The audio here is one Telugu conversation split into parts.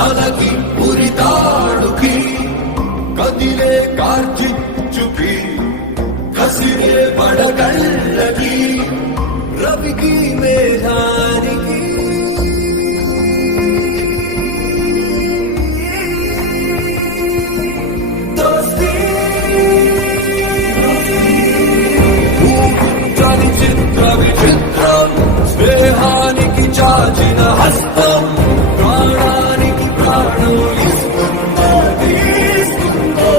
తలకి ఉరితాడుకి కదిలే కార్చిచ్చుకి కసిరే పడగళ్ళకి రవికి మేఘానికి చిత్ర విచిత్రం స్నేహానికి చాచిన హస్తం ప్రాణానికి ప్రాణం ఇస్తుందో తీస్తుందో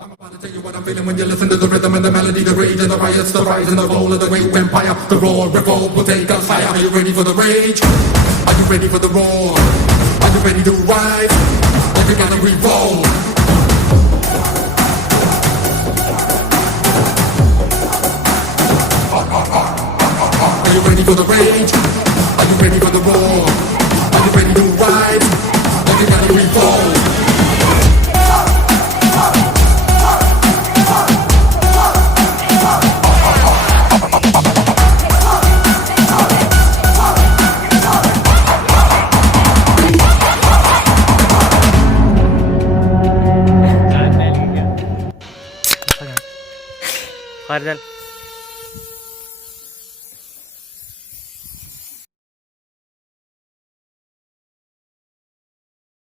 I'm about to tell you what I'm feeling when you listen to the rhythm and the melody, the rage and the riots, the rise and the roll of the great empire. The roar, revolt will take us higher. Are you ready for the rage? Are you ready for the roar? Are you ready to rise? Like you gotta revolt. Are you ready for the rage? Are you ready for the roar? Are you ready to rise? Like you gotta revolt. Fardal